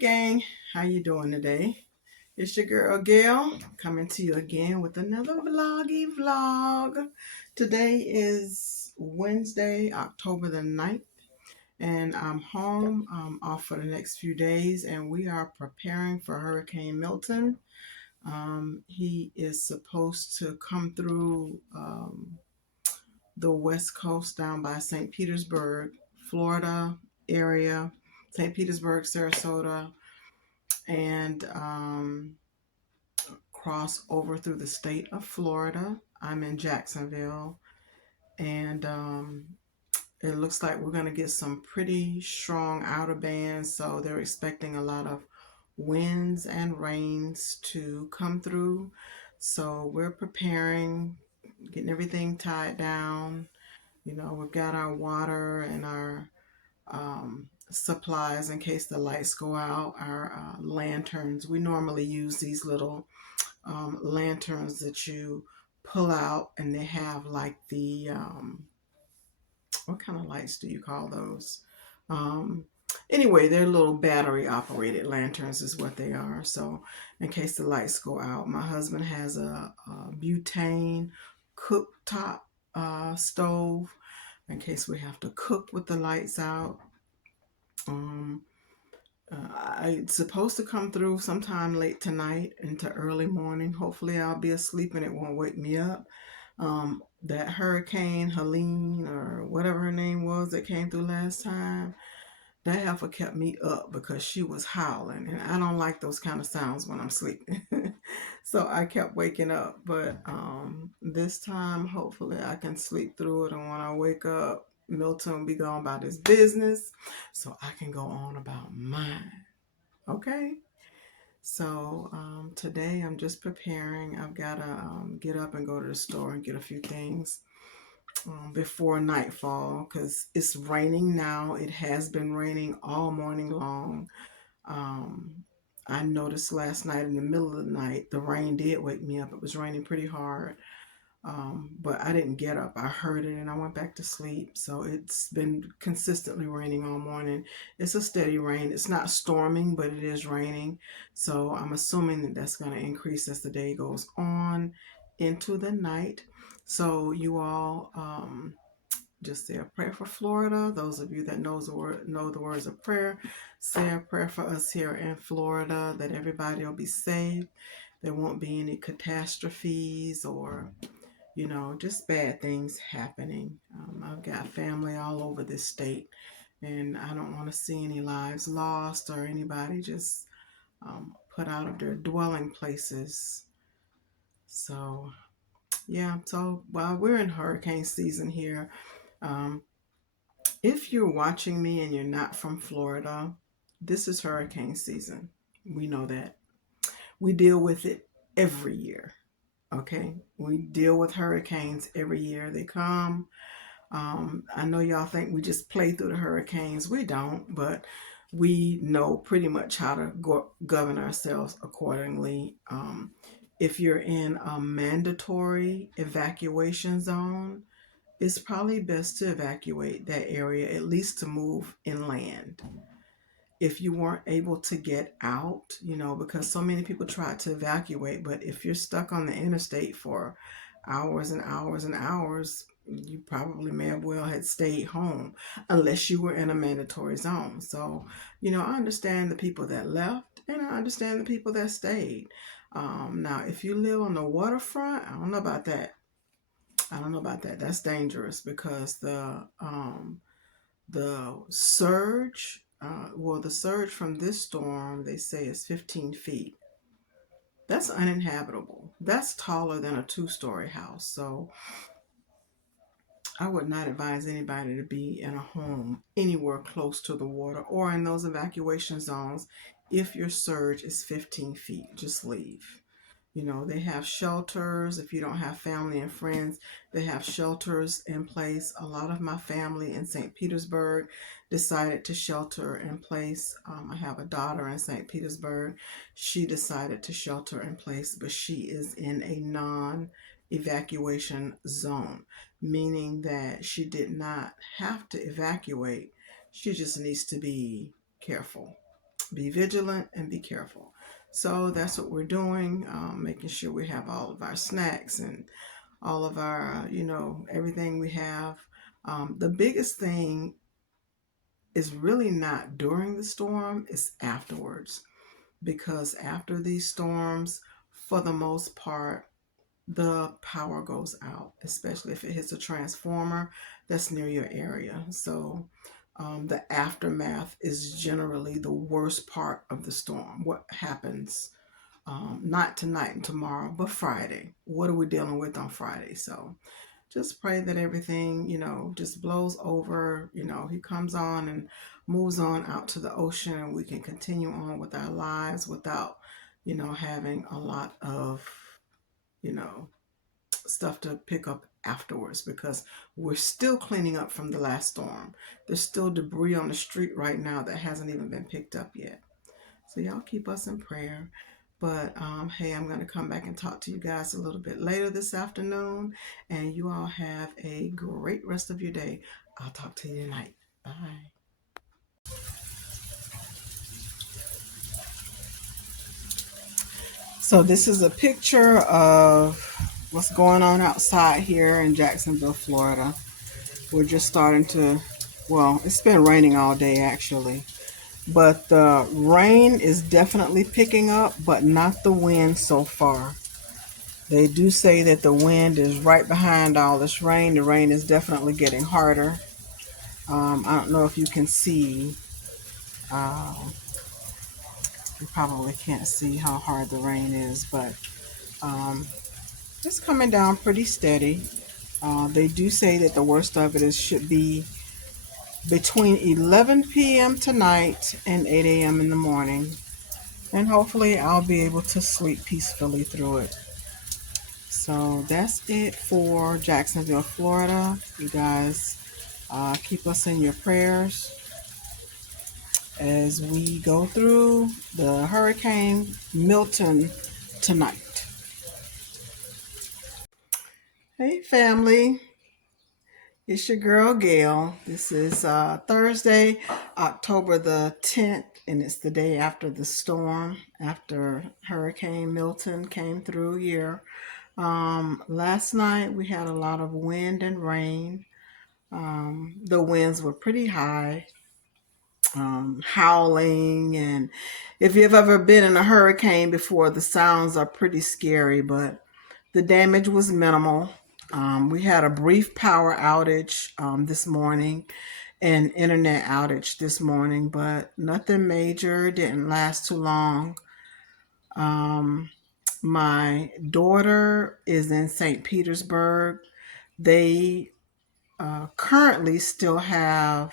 gang, how you doing today? It's your girl Gail coming to you again with another vloggy vlog. Today is Wednesday, October the 9th, and I'm home. I'm off for the next few days, and we are preparing for Hurricane Milton. He is supposed to come through the West Coast down by St. Petersburg, Florida area, St. Petersburg, Sarasota, and cross over through the state of Florida. I'm in Jacksonville, and it looks like we're going to get some pretty strong outer bands, so they're expecting a lot of winds and rains to come through. So we're preparing, getting everything tied down. We've got our water and our supplies in case the lights go out, our lanterns. We normally use these little lanterns that you pull out, and they have like the what kind of lights do you call those? Um, anyway, they're little battery operated lanterns is what they are. So in case the lights go out, my husband has a butane cooktop stove in case we have to cook with the lights out. Um, it's supposed to come through sometime late tonight into early morning. Hopefully, I'll be asleep and it won't wake me up. That Hurricane Helene or whatever her name was that came through last time, that heifer kept me up because she was howling, and I don't like those kind of sounds when I'm sleeping. So I kept waking up, but this time, hopefully, I can sleep through it, and when I wake up, Milton will be gone about his business, so I can go on about mine. Okay. So today I'm just preparing. I've got to get up and go to the store and get a few things before nightfall because it's raining now. It has been raining all morning long. Um, I noticed last night in the middle of the night, the rain did wake me up. It was raining pretty hard. But I didn't get up. I heard it and I went back to sleep. So it's been consistently raining all morning. It's a steady rain. It's not storming, but it is raining. So I'm assuming that that's going to increase as the day goes on into the night. So you all just say a prayer for Florida. Those of you that know the words of prayer, say a prayer for us here in Florida that everybody will be safe. There won't be any catastrophes or just bad things happening. I've got family all over this state, and I don't want to see any lives lost or anybody just put out of their dwelling places. So, yeah, so while we're in hurricane season here, um, if you're watching me and you're not from Florida, this is hurricane season. We know that. We deal with it every year. Okay, we deal with hurricanes every year. They come. I know y'all think we just play through the hurricanes. We don't, but we know pretty much how to govern ourselves accordingly. If you're in a mandatory evacuation zone, it's probably best to evacuate that area, at least to move inland. If you weren't able to get out, because so many people tried to evacuate, but if you're stuck on the interstate for hours and hours and hours, you probably may have well had stayed home unless you were in a mandatory zone. So, I understand the people that left and I understand the people that stayed. Now, if you live on the waterfront, I don't know about that. I don't know about that. That's dangerous because the surge, the surge from this storm, they say is 15 feet. That's uninhabitable. That's taller than a two-story house. So I would not advise anybody to be in a home anywhere close to the water or in those evacuation zones if your surge is 15 feet. Just leave. They have shelters. If you don't have family and friends, they have shelters in place. A lot of my family in St. Petersburg decided to shelter in place. I have a daughter in St. Petersburg. She decided to shelter in place, but she is in a non-evacuation zone, meaning that she did not have to evacuate. She just needs to be careful. Be vigilant and be careful. So that's what we're doing, making sure we have all of our snacks and all of our, everything we have. The biggest thing is really not during the storm, it's afterwards. Because after these storms, for the most part, the power goes out, especially if it hits a transformer that's near your area. So the aftermath is generally the worst part of the storm. What happens, not tonight and tomorrow, but Friday? What are we dealing with on Friday? So just pray that everything, just blows over. He comes on and moves on out to the ocean, and we can continue on with our lives without, having a lot of, you know, stuff to pick up afterwards, because we're still cleaning up from the last storm. There's still debris on the street right now that hasn't even been picked up yet. So y'all keep us in prayer. But hey, I'm going to come back and talk to you guys a little bit later this afternoon. And you all have a great rest of your day. I'll talk to you tonight. Bye. So this is a picture of what's going on outside here in Jacksonville, Florida. We're just starting to, well, it's been raining all day actually. But the rain is definitely picking up, but not the wind so far. They do say that the wind is right behind all this rain. The rain is definitely getting harder. I don't know if you can see. Uh, you probably can't see how hard the rain is, but um, it's coming down pretty steady. They do say that the worst of it should be between 11 p.m. tonight and 8 a.m. in the morning. And hopefully I'll be able to sleep peacefully through it. So that's it for Jacksonville, Florida. You guys keep us in your prayers as we go through the Hurricane Milton tonight. Hey family, it's your girl Gail. This is Thursday, October the 10th, and it's the day after the storm, after Hurricane Milton came through here. Last night we had a lot of wind and rain. The winds were pretty high, howling, and if you've ever been in a hurricane before, the sounds are pretty scary, but the damage was minimal. We had a brief power outage this morning, an internet outage this morning, but nothing major, didn't last too long. My daughter is in St. Petersburg. They currently still have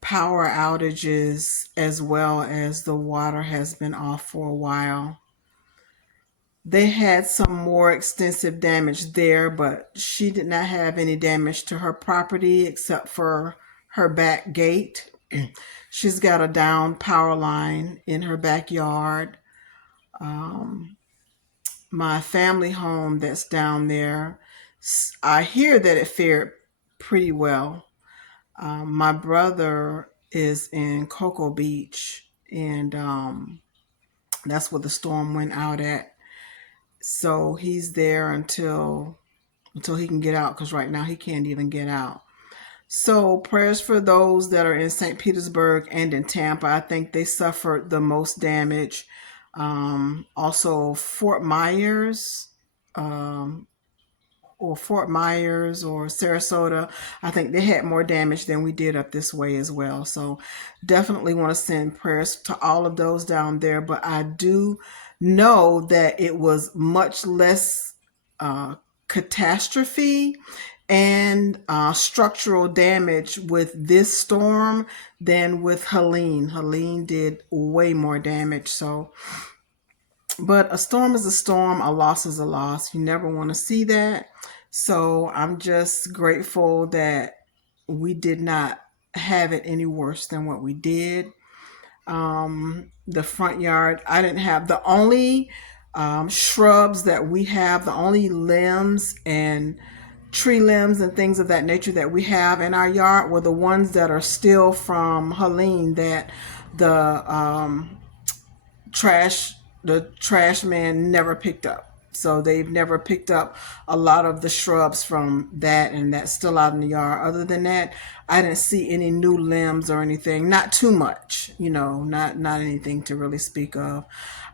power outages, as well as the water has been off for a while. They had some more extensive damage there, but she did not have any damage to her property except for her back gate. She's got a down power line in her backyard. My family home that's down there, I hear that it fared pretty well. My brother is in Cocoa Beach, and that's where the storm went out at. So he's there until he can get out, because right now he can't even get out. So prayers for those that are in St. Petersburg and in Tampa. I think they suffered the most damage. Also Fort Myers, or Fort Myers or Sarasota, I think they had more damage than we did up this way as well. So definitely want to send prayers to all of those down there. But I do know that it was much less catastrophe and structural damage with this storm than with Helene. Helene did way more damage. So, but a storm is a storm, a loss is a loss. You never want to see that. So I'm just grateful that we did not have it any worse than what we did. The front yard, I didn't have the only shrubs that we have, the only limbs and tree limbs and things of that nature that we have in our yard were the ones that are still from Helene that the trash the trash man never picked up. So they've never picked up a lot of the shrubs from that, and that's still out in the yard. Other than that, I didn't see any new limbs or anything. Not too much, not anything to really speak of.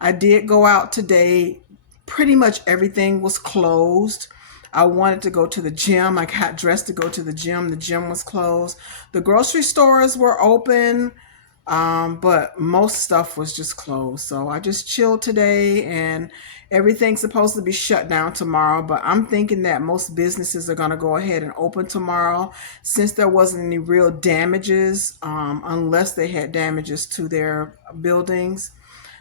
I did go out today. Pretty much everything was closed. I wanted to go to the gym. I got dressed to go to the gym. The gym was closed. The grocery stores were open, but most stuff was just closed. So I just chilled today, and everything's supposed to be shut down tomorrow. But I'm thinking that most businesses are going to go ahead and open tomorrow, since there wasn't any real damages, unless they had damages to their buildings.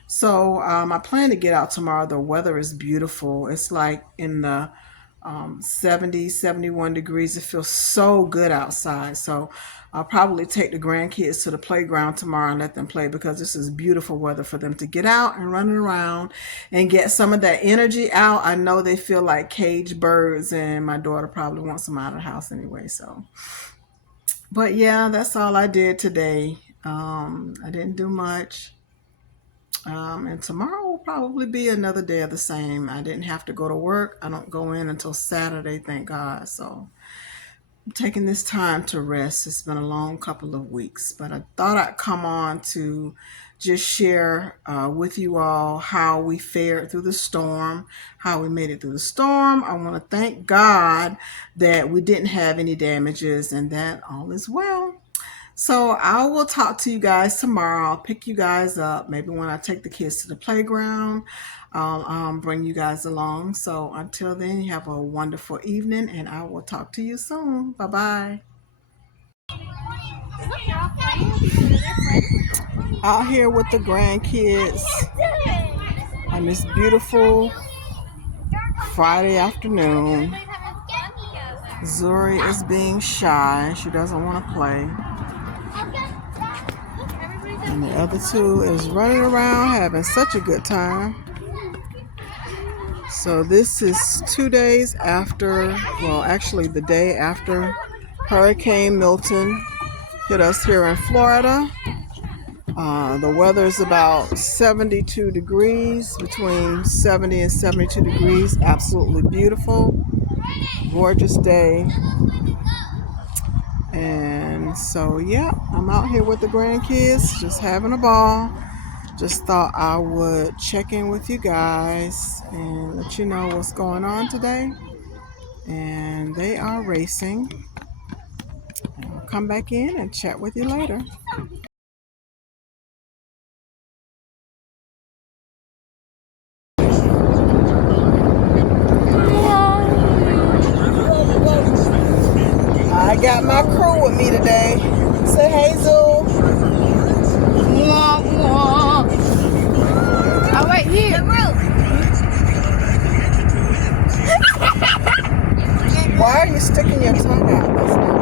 So I plan to get out tomorrow. The weather is beautiful. It's like in the 70, 71 degrees. It feels so good outside. So I'll probably take the grandkids to the playground tomorrow and let them play, because this is beautiful weather for them to get out and running around and get some of that energy out. I know they feel like caged birds, and my daughter probably wants them out of the house anyway. So, but yeah, that's all I did today. I didn't do much. And tomorrow will probably be another day of the same. I didn't have to go to work. I don't go in until Saturday, thank God. So I'm taking this time to rest. It's been a long couple of weeks, but I thought I'd come on to just share with you all how we fared through the storm, how we made it through the storm. I want to thank God that we didn't have any damages and that all is well. So I will talk to you guys tomorrow. I'll pick you guys up. Maybe when I take the kids to the playground, I'll bring you guys along. So until then, you have a wonderful evening, and I will talk to you soon. Bye-bye. Out here with the grandkids on this beautiful Friday afternoon. Zuri is being shy. She doesn't want to play. And the other two is running around having such a good time. So this is 2 days after, well, actually the day after Hurricane Milton hit us here in Florida. The weather is about 72 degrees, between 70 and 72 degrees. Absolutely beautiful, gorgeous day. And so, yeah, I'm out here with the grandkids, just having a ball. Just thought I would check in with you guys and let you know what's going on today. And they are racing. I'll come back in and chat with you later. I got my crew with me today. Say hey, Zoo. Oh, wait, here. Why are you sticking your tongue out? That's not